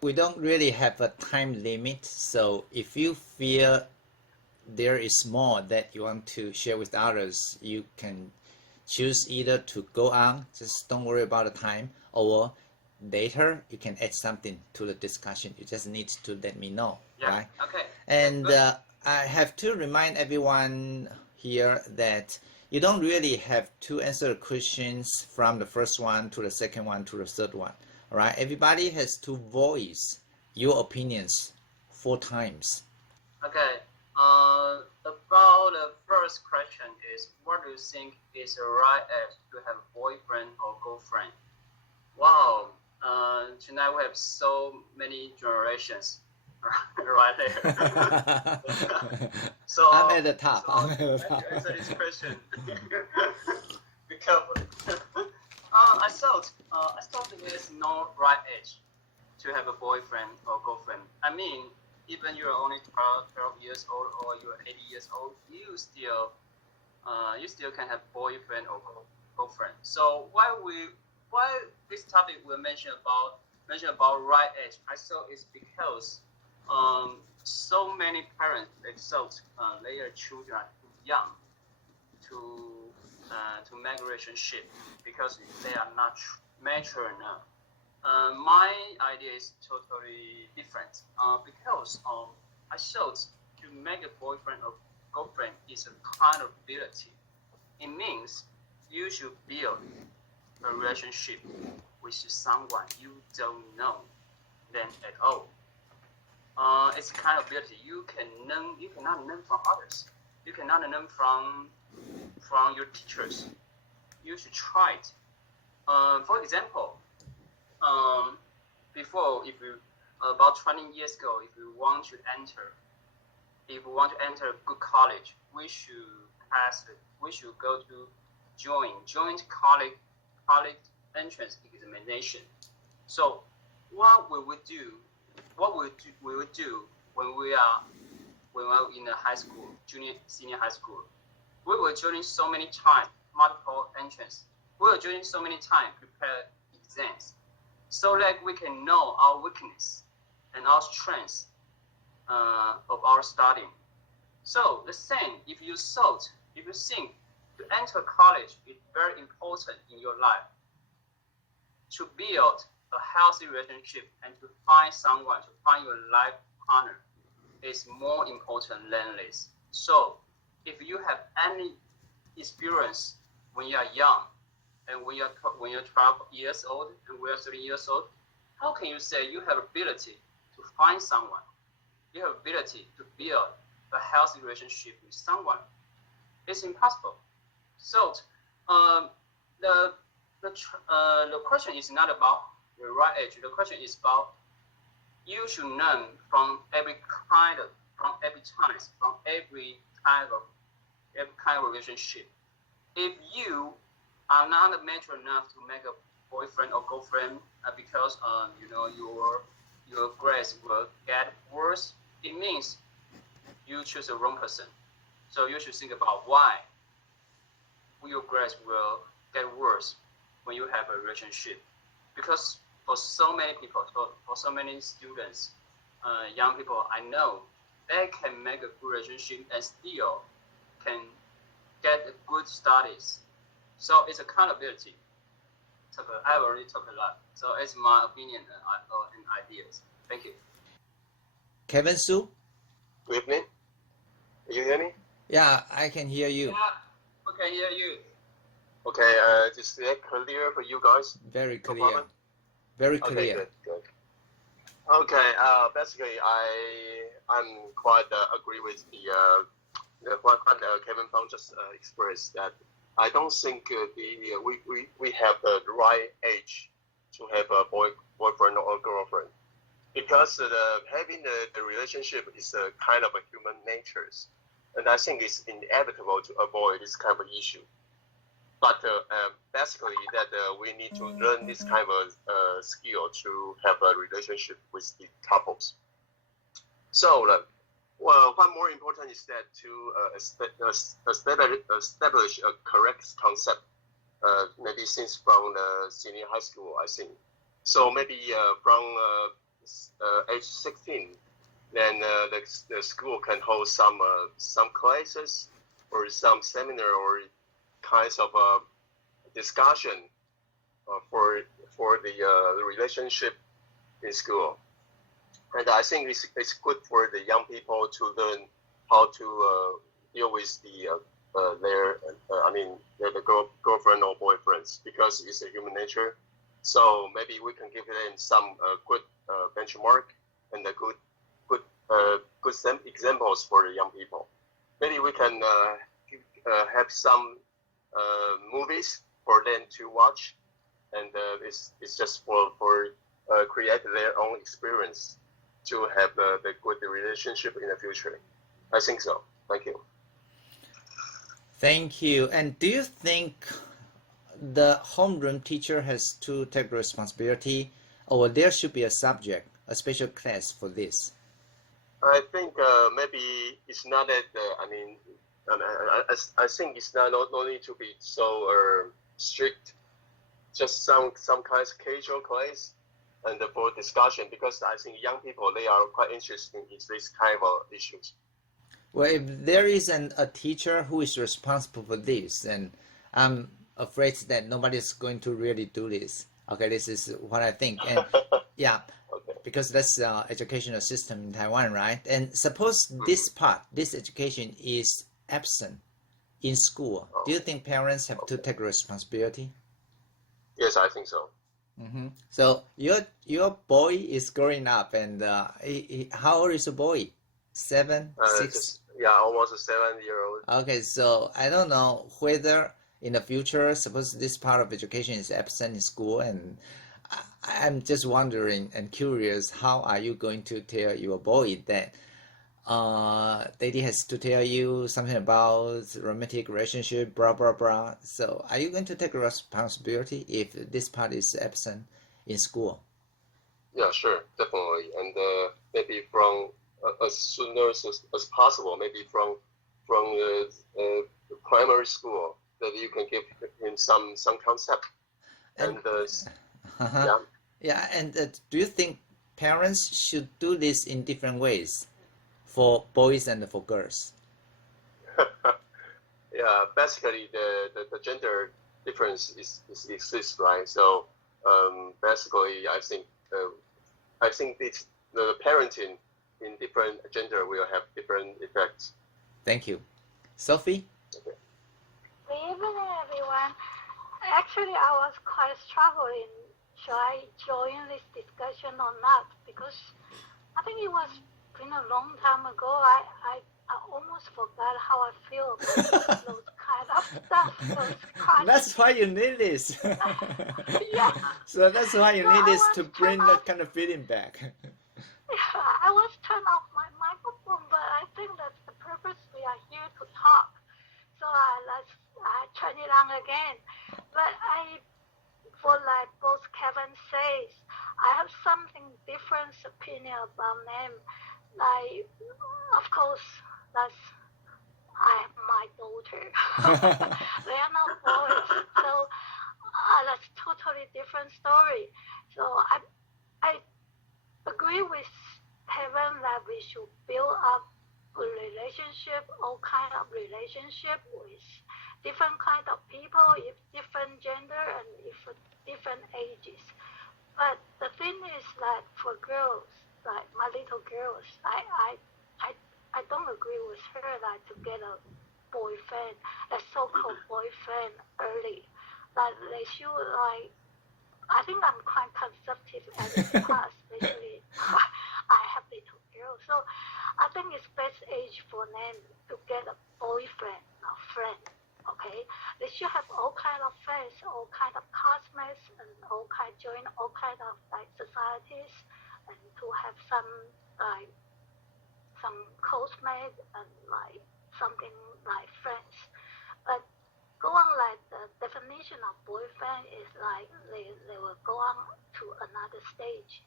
We don't really have a time limit, so if you feel there is more that you want to share with others, you can choose either to go on, just don't worry about the time, or later you can add something to the discussion. You just need to let me know, right? Okay. And I have to remind everyone here that you don't really have to answer the questions from the first one to the second one to the third one. All right, everybody has to voice your opinions 4 times. Okay. About the first question is, what do you think is the right age to have a boyfriend or girlfriend? Wow. Tonight we have so many generations right there. So I'm at the top. So I'm at the top. answer this question. Be careful. I thought there is no right age to have a boyfriend or girlfriend. I mean, even you're only 12 years old or you're 80 years old, you still can have boyfriend or girlfriend. So why this topic we mention about right age? I thought it's because so many parents they thought their children are too young to make relationship because they are not mature enough. My idea is totally different because I thought to make a boyfriend or girlfriend is a kind of ability. It means you should build a relationship with someone you don't know them at all. It's a kind of ability you cannot learn from others. You cannot learn from your teachers. You should try it. For example, before, if you about 20 years ago, if you want to enter a good college, we should go to joint college entrance examination. So what we would do when we are in the high school, senior high school, we were joining so many times multiple entrance. We were joining so many times prepare exams, so that we can know our weakness and our strengths of our studying. So the same, if you think to enter college is very important in your life, to build a healthy relationship and to find someone, to find your life partner is more important than this. So if you have any experience when you are young, and when you're 12 years old and we are 30 years old, how can you say you have ability to find someone? You have ability to build a healthy relationship with someone? It's impossible. So the question is not about the right age. The question is about you should learn from every kind of relationship. If you are not mature enough to make a boyfriend or girlfriend because your grades will get worse, it means you choose the wrong person. So you should think about why your grades will get worse when you have a relationship. Because for so many people, for so many students, young people I know, they can make a good relationship and still can get good studies. So it's accountability. I've already talked a lot. So it's my opinion and ideas. Thank you. Kevin Su? Good evening. Can you hear me? Yeah, I can hear you. Yeah, we can hear you. Okay, is that clear for you guys? Very No clear. problem? Very Okay, clear. good. Okay, basically, I'm quite agree with what Kevin Fang just expressed, that I don't think we have the right age to have a boyfriend or girlfriend, because having the relationship is a kind of a human nature, and I think it's inevitable to avoid this kind of issue. But basically, that we need to learn this kind of skill to have a relationship with the couples. So, well, what more important is that to establish a correct concept, maybe since from the senior high school, I think. So maybe from age 16, then the school can hold some classes or some seminar or kinds of discussion for the relationship in school. And I think it's good for the young people to learn how to deal with their girlfriend or boyfriends, because it's a human nature. So maybe we can give them some good benchmark and a good examples for the young people. Maybe we can have some movies for them to watch, and it's just for create their own experience to have the good relationship in the future. I think so. Thank you. Thank you. And do you think the homeroom teacher has to take responsibility, or there should be a subject, a special class for this? I think maybe it's not that. I think it's not no need to be so strict. Just some kinds of casual class and for discussion, because I think young people, they are quite interested in this kind of issues. Well, if there isn't a teacher who is responsible for this, then I'm afraid that nobody's going to really do this. Okay, this is what I think. And yeah, Okay. because that's the educational system in Taiwan, right? And suppose this education is absent in school. Do you think parents have to take responsibility? Yes, I think so. Mm-hmm. So your boy is growing up, and how old is the boy? 7, 6? Almost a 7-year-old. Okay, so I don't know whether in the future, suppose this part of education is absent in school, and I'm just wondering and curious, how are you going to tell your boy that daddy has to tell you something about romantic relationship, blah, blah, blah. So are you going to take responsibility if this part is absent in school? Yeah, sure, definitely. And maybe from as soon as possible, maybe from the primary school, that you can give him some concept. And and do you think parents should do this in different ways for boys and for girls? Yeah, basically the gender difference exists, right? So basically, I think the parenting in different gender will have different effects. Thank you. Sophie? Okay. Good evening, everyone. Actually, I was quite struggling. Should I join this discussion or not? Because I think it was been a long time ago. I almost forgot how I feel about those kind of stuff. That's why you need this. Yeah. So that's why you need this to bring that off, kind of feeling back. I was turned off my microphone, but I think that's the purpose. We are here to talk. So I turn it on again. But for like both Kevin says, I have something different opinion about them. Like, of course, I have my daughter. They are not boys, so that's totally different story. So I agree with Kevin that we should build up a relationship, all kind of relationship with different kind of people, if different gender and if different ages. But the thing is that for girls, like my little girls, I don't agree with her that to get a boyfriend, a so-called boyfriend early. That they should like. I think I'm quite conservative as in the past, especially I have little girls. So I think it's best age for them to get a boyfriend or friend. Okay, they should have all kind of friends, all kind of classmates, and join all kind of like societies, and to have some cosmates and like something like friends. But go on like the definition of boyfriend is like they will go on to another stage.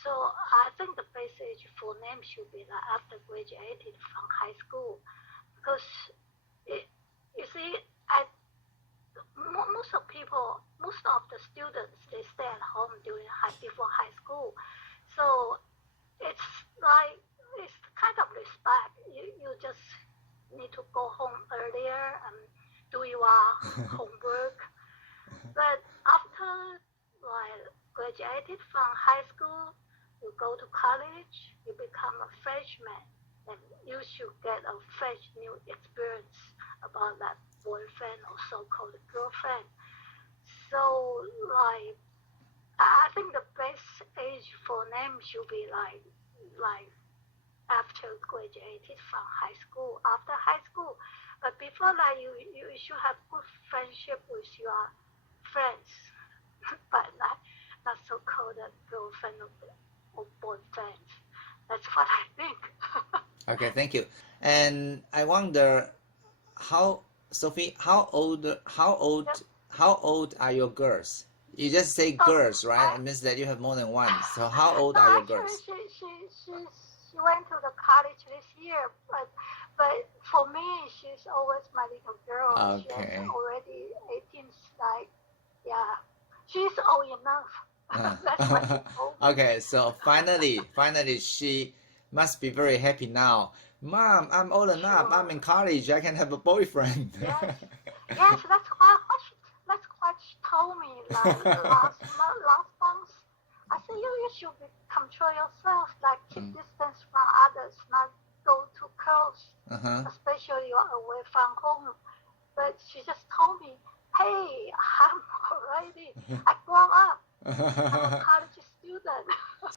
So I think the best age for them should be like after graduated from high school, because you see, most of the students, they stay at home before high school. So homework. But after like graduated from high school, you go to college, you become a freshman, and you should get a fresh new experience about that boyfriend or so-called girlfriend. So like I think the best age for them should be like after graduated from high school, after high school. But before that, you should have good friendship with your friends, but not so-called girlfriend or boyfriend. That's what I think. Okay, thank you. And I wonder, Sophie, how old are your girls? You just say girls, right? It means that you have more than one. So how old are your girls? She went to the college this year, but for me, she's always my little girl. Okay. She's already 18. Like, yeah, she's old enough. That's what she told me. Okay, so finally, she must be very happy now. Mom, I'm old enough. I'm in college. I can have a boyfriend. Yes, that's what she told me like last month. I said you should control yourself, like keep distance from others, not go too close, especially you're away from home. But she just told me, hey, I grown up. I'm a college student.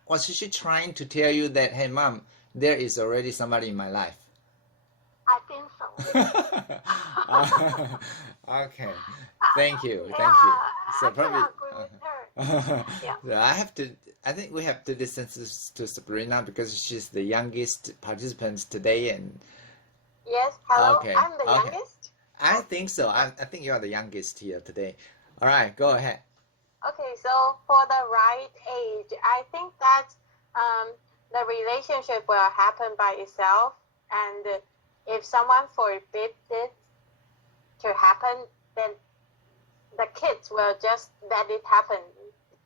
Was she trying to tell you that, hey, Mom, there is already somebody in my life? I think so. Okay, thank you. So probably, I think we have to listen to Sabrina because she's the youngest participant today. And yes, hello, okay. I'm the youngest. I think so. I think you are the youngest here today. All right, go ahead. Okay, so for the right age, I think that the relationship will happen by itself, and if someone forbids it to happen, then the kids will just let it happen,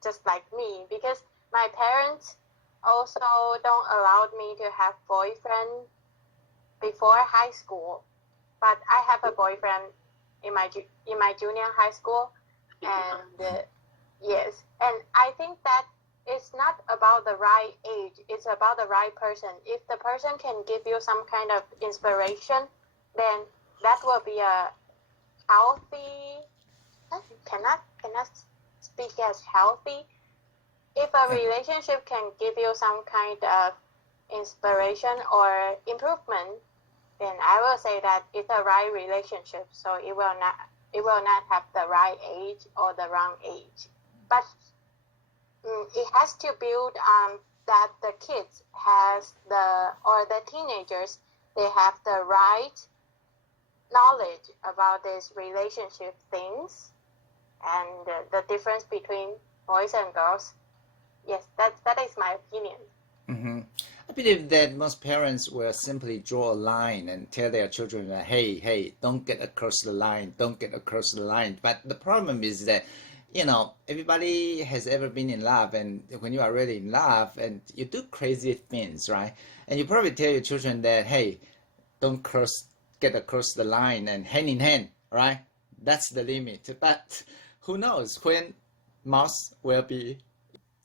just like me, because my parents also don't allow me to have boyfriend before high school, but I have a boyfriend in my junior high school, and yes, and I think that it's not about the right age, it's about the right person. If the person can give you some kind of inspiration, then that will be a healthy, cannot speak as healthy. If a relationship can give you some kind of inspiration or improvement, then I will say that it's a right relationship, so it will not have the right age or the wrong age. But it has to build that the kids or the teenagers, they have the right knowledge about these relationship things and the difference between boys and girls. Yes, that is my opinion. Mm-hmm. I believe that most parents will simply draw a line and tell their children that, hey, don't get across the line, don't get across the line. But the problem is that, everybody has ever been in love, and when you are really in love and you do crazy things, right? And you probably tell your children that, hey, don't get across the line and hand in hand, right? That's the limit. But who knows when mouse will be,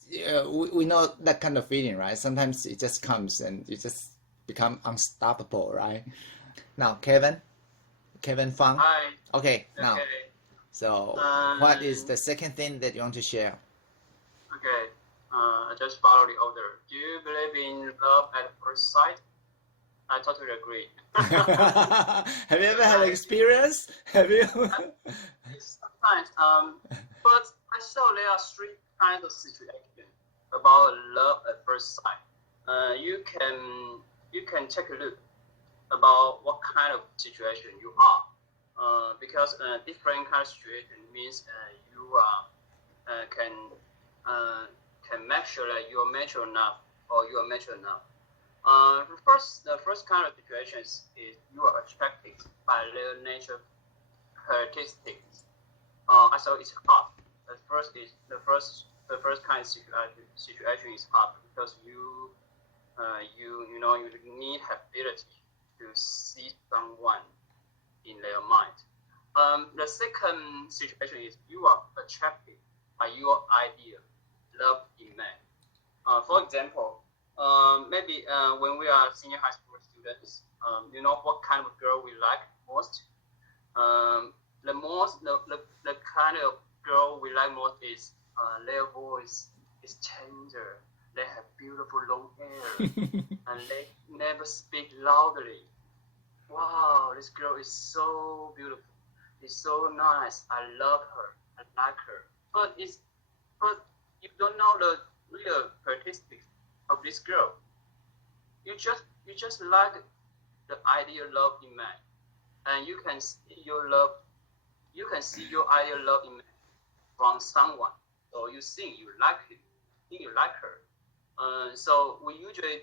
we know that kind of feeling, right? Sometimes it just comes and you just become unstoppable, right? Now, Kevin Fang. Hi. Okay, now. Okay. So, what is the second thing that you want to share? Okay. I just follow the order. Do you believe in love at first sight? I totally agree. Have you ever had an experience? Have you? Sometimes, but I saw there are three kinds of situations about love at first sight. You can take a look about what kind of situation you are. Because different kind of situation means you can make sure that you are mature enough or you are mature enough. The first kind of situations is you are attracted by their nature characteristics. So it's hard. The first kind of situation is hard because you need ability to see someone in their mind. The second situation is you are attracted by your idea, love image. For example, maybe when we are senior high school students, you know what kind of girl we like most? The kind of girl we like most is their voice is tender. They have beautiful long hair and they never speak loudly. Wow, this girl is so beautiful. It's so nice. I love her. I like her. But you don't know the real characteristics of this girl. You just like the ideal love image, and you can see your ideal love image from someone. So you think you like it, think you like her. So we usually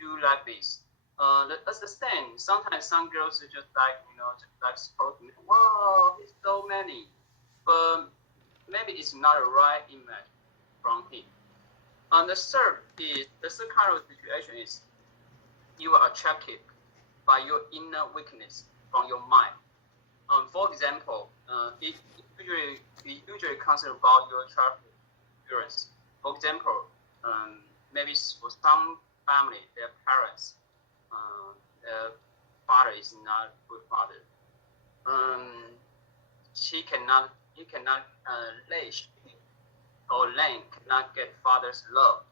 do like this. That's the same. Sometimes some girls are just like spoken. Wow, it's so many, but maybe it's not a right image from him. The third kind of situation is you are attracted by your inner weakness from your mind. For example, it usually comes about your childhood experience. For example, maybe for some family, their parents, their father is not a good father. He cannot Lane cannot get father's love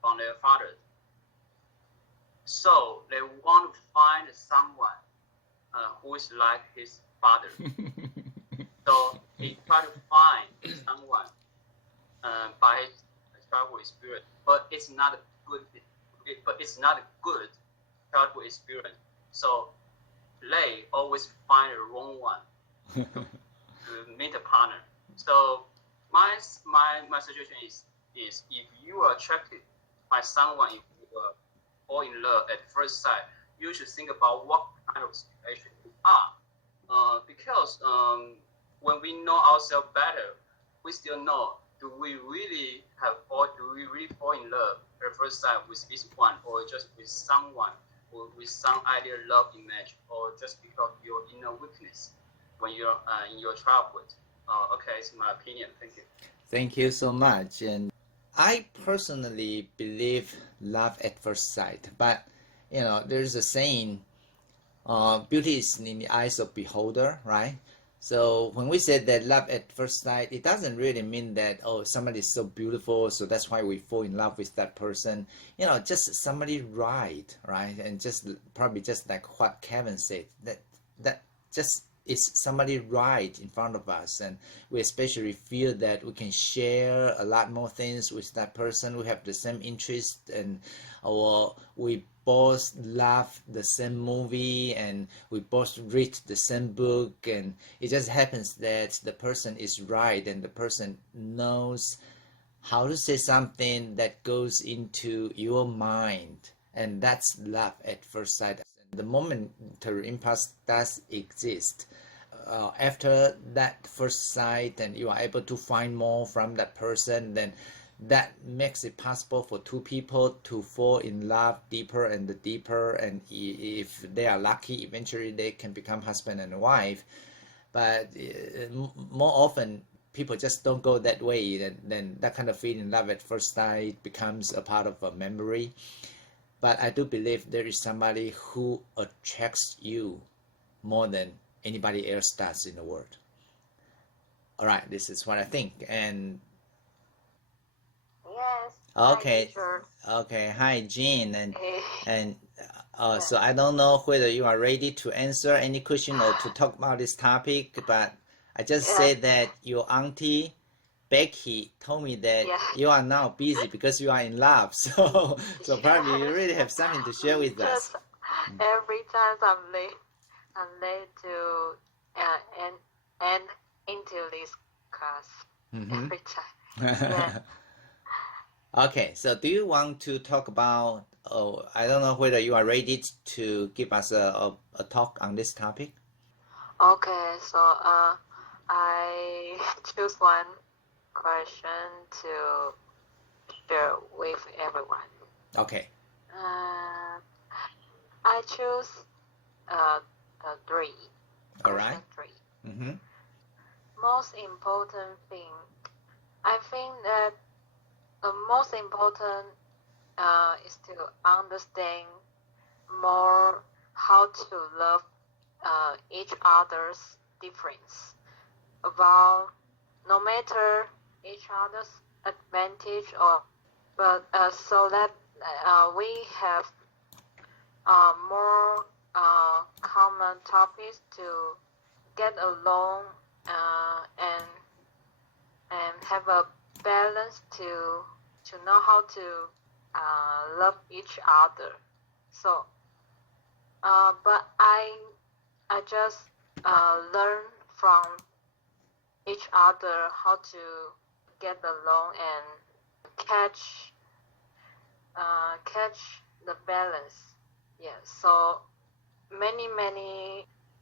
from their father. So they want to find someone who is like his father. So he try to find someone by his childhood experience, but it's not a good childhood experience. So they always find the wrong one to meet a partner. So my suggestion is if you are attracted by someone, if you fall in love at first sight, you should think about what kind of situation you are. Because when we know ourselves better, we still know, do we really fall in love at first sight with this one, or just with someone, or with some ideal love image, or just because of your inner weakness when you're in your childhood. Okay, it's my opinion. Thank you. Thank you so much. And I personally believe love at first sight, but there's a saying, beauty is in the eyes of beholder, right? So when we say that love at first sight, it doesn't really mean that, somebody is so beautiful, so that's why we fall in love with that person. Just somebody right? And probably just like what Kevin said, that just is somebody right in front of us, and we especially feel that we can share a lot more things with that person. We have the same interest, or we both love the same movie, and we both read the same book, and it just happens that the person is right and the person knows how to say something that goes into your mind, and that's love at first sight. The momentary impulse does exist. After that first sight, and you are able to find more from that person, then that makes it possible for two people to fall in love deeper and deeper, and if they are lucky, eventually they can become husband and wife. But more often, people just don't go that way. Then that kind of feeling, love at first sight, becomes a part of a memory. But I do believe there is somebody who attracts you more than anybody else does in the world. All right, this is what I think. And Yes. okay, Hi, okay. Hi, Jean, and yeah. so I don't know whether you are ready to answer any question or to talk about this topic, but I just Yeah. said that your auntie Becky told me that Yeah. you are now busy because you are in love. So probably you really have something to share with us. Just every time I'm late to and into this class every time. Yeah. Okay, so do you want to talk about, I don't know whether you are ready to give us a talk on this topic? Okay, so I choose one question to share with everyone. Okay. I choose the three. All right. Three. Mm-hmm. Most important thing, I think that the most important is to understand more how to love each other's difference, about no matter each other's advantage but so that we have more common topics to get along and have a balance to know how to love each other. So, but I just learn from each other how to get along and catch the balance. Yeah. So many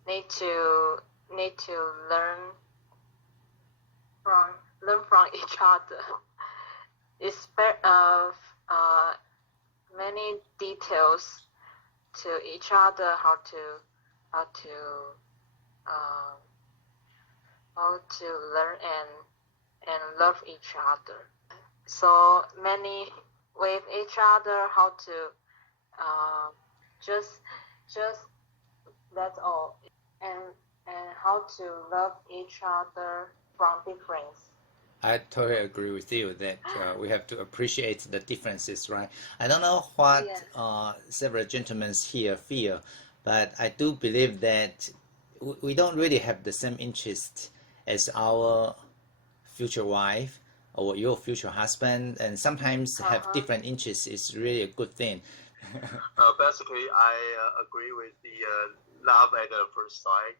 need to learn from each other. It's many details to each other how to learn and love each other. So many with each other how to just that's all, and how to love each other from difference. I totally agree with you that we have to appreciate the differences, right? I don't know what several gentlemen here feel, but I do believe that we don't really have the same interest as our future wife or your future husband, and sometimes have different interests is really a good thing. Basically, I agree with the love at the first sight,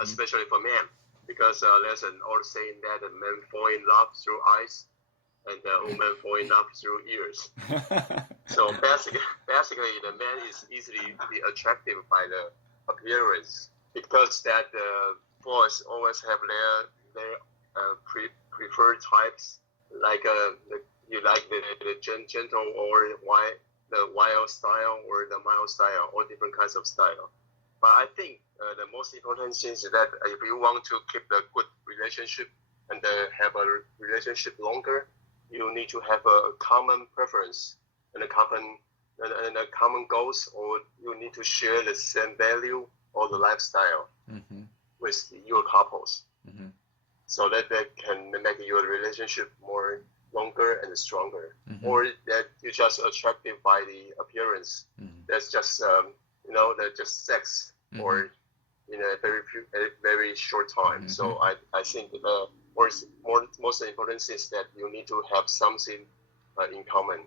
especially for men, because there's an old saying that men fall in love through eyes and women fall in love through ears. So basically, the man is easily attracted by the appearance, because that boys always have their preferred types, like you like the gentle or the wild style or the mild style, or different kinds of style. But I think the most important thing is that if you want to keep a good relationship and have a relationship longer, you need to have a common preference and a common goals, or you need to share the same value or the lifestyle with your couples. So that can make your relationship more longer and stronger. Or that you're just attracted by the appearance. That's just that's just sex, or in a very short time. So I think the most important thing is that you need to have something in common.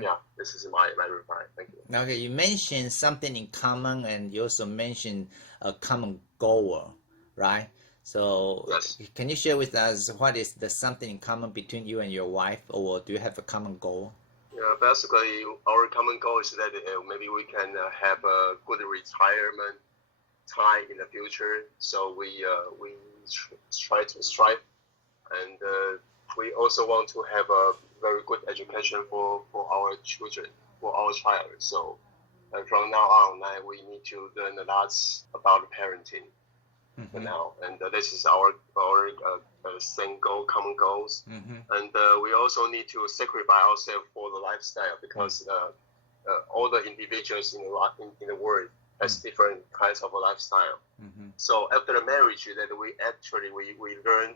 Yeah, this is my reply. Thank you. Okay, you mentioned something in common, and you also mentioned a common goal, right? So yes. Can you share with us what is the something in common between you and your wife, or do you have a common goal? Yeah, basically our common goal is that maybe we can have a good retirement time in the future. So we try to strive, and we also want to have a very good education for our children, for our child. So from now on, we need to learn a lot about parenting. For now, and this is our same goal, common goals, and we also need to sacrifice ourselves for the lifestyle, because all the individuals in the world has different kinds of a lifestyle. So after the marriage, that we learn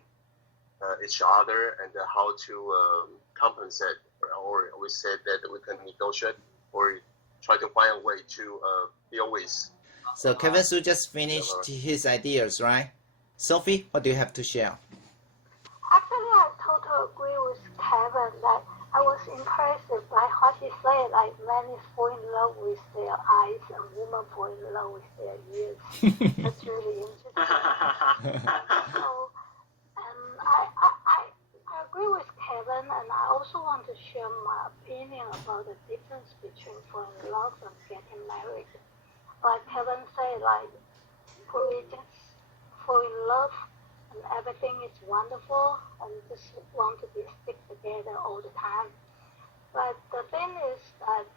each other and how to compensate, or we said that we can negotiate or try to find a way to deal with. So Kevin Su just finished his ideas, right? Sophie, what do you have to share? Actually, I totally agree with Kevin that I was impressed by what he said, like men fall in love with their eyes and women fall in love with their ears. That's really interesting. So, I agree with Kevin, and I also want to share my opinion about the difference between falling in love and getting married. Like Kevin said, like we just fall in love and everything is wonderful and just want to stick together all the time. But the thing is that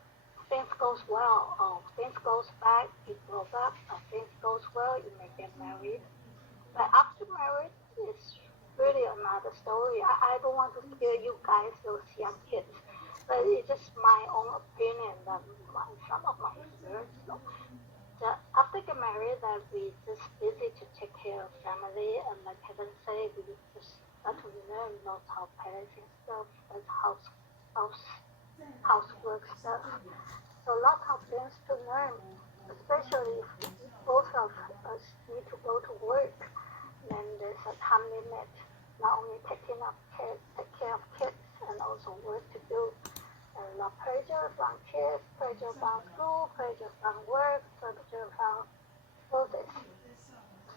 things goes well, or things goes bad, you broke up, or things goes well, you may get married. But after marriage, it's really another story. I don't want to scare you guys, those young kids, but it's just my own opinion and some of my experience. So, after get married, that we just busy to take care of family, and like Kevin said, we just start to learn lots of parenting stuff, and housework stuff. So lots of things to learn, especially if both of us need to go to work. Then there's a time limit, not only take care of kids, and also work to do. And the pressure from kids, pressure from school, pressure from work, pressure from this.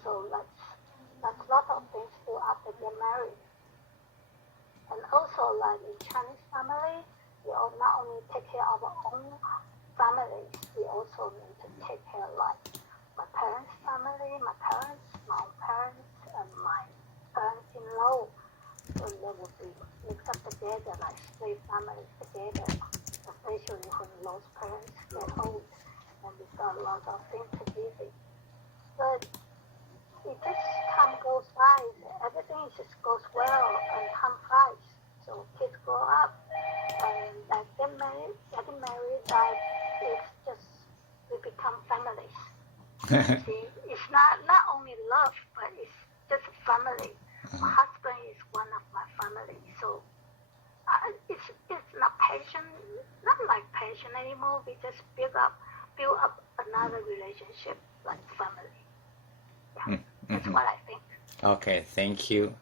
So that's lots of things to do after get married. And also, like in Chinese family, we all not only take care of our own families, we also need to take care of like my parents' family, my parents, my own parents, and my parents-in-law. So they will be mixed up together, like three families together, especially when those parents get old and we've got a lot of things to busy. But it just time goes by, everything just goes well and time flies. So kids grow up and getting married, like it's just we become families. See, it's not only love, but it's just a family. My husband is one of my family, so it's not passion, not like passion anymore. We just build up another relationship like family. Yeah, that's what I think. Okay, thank you.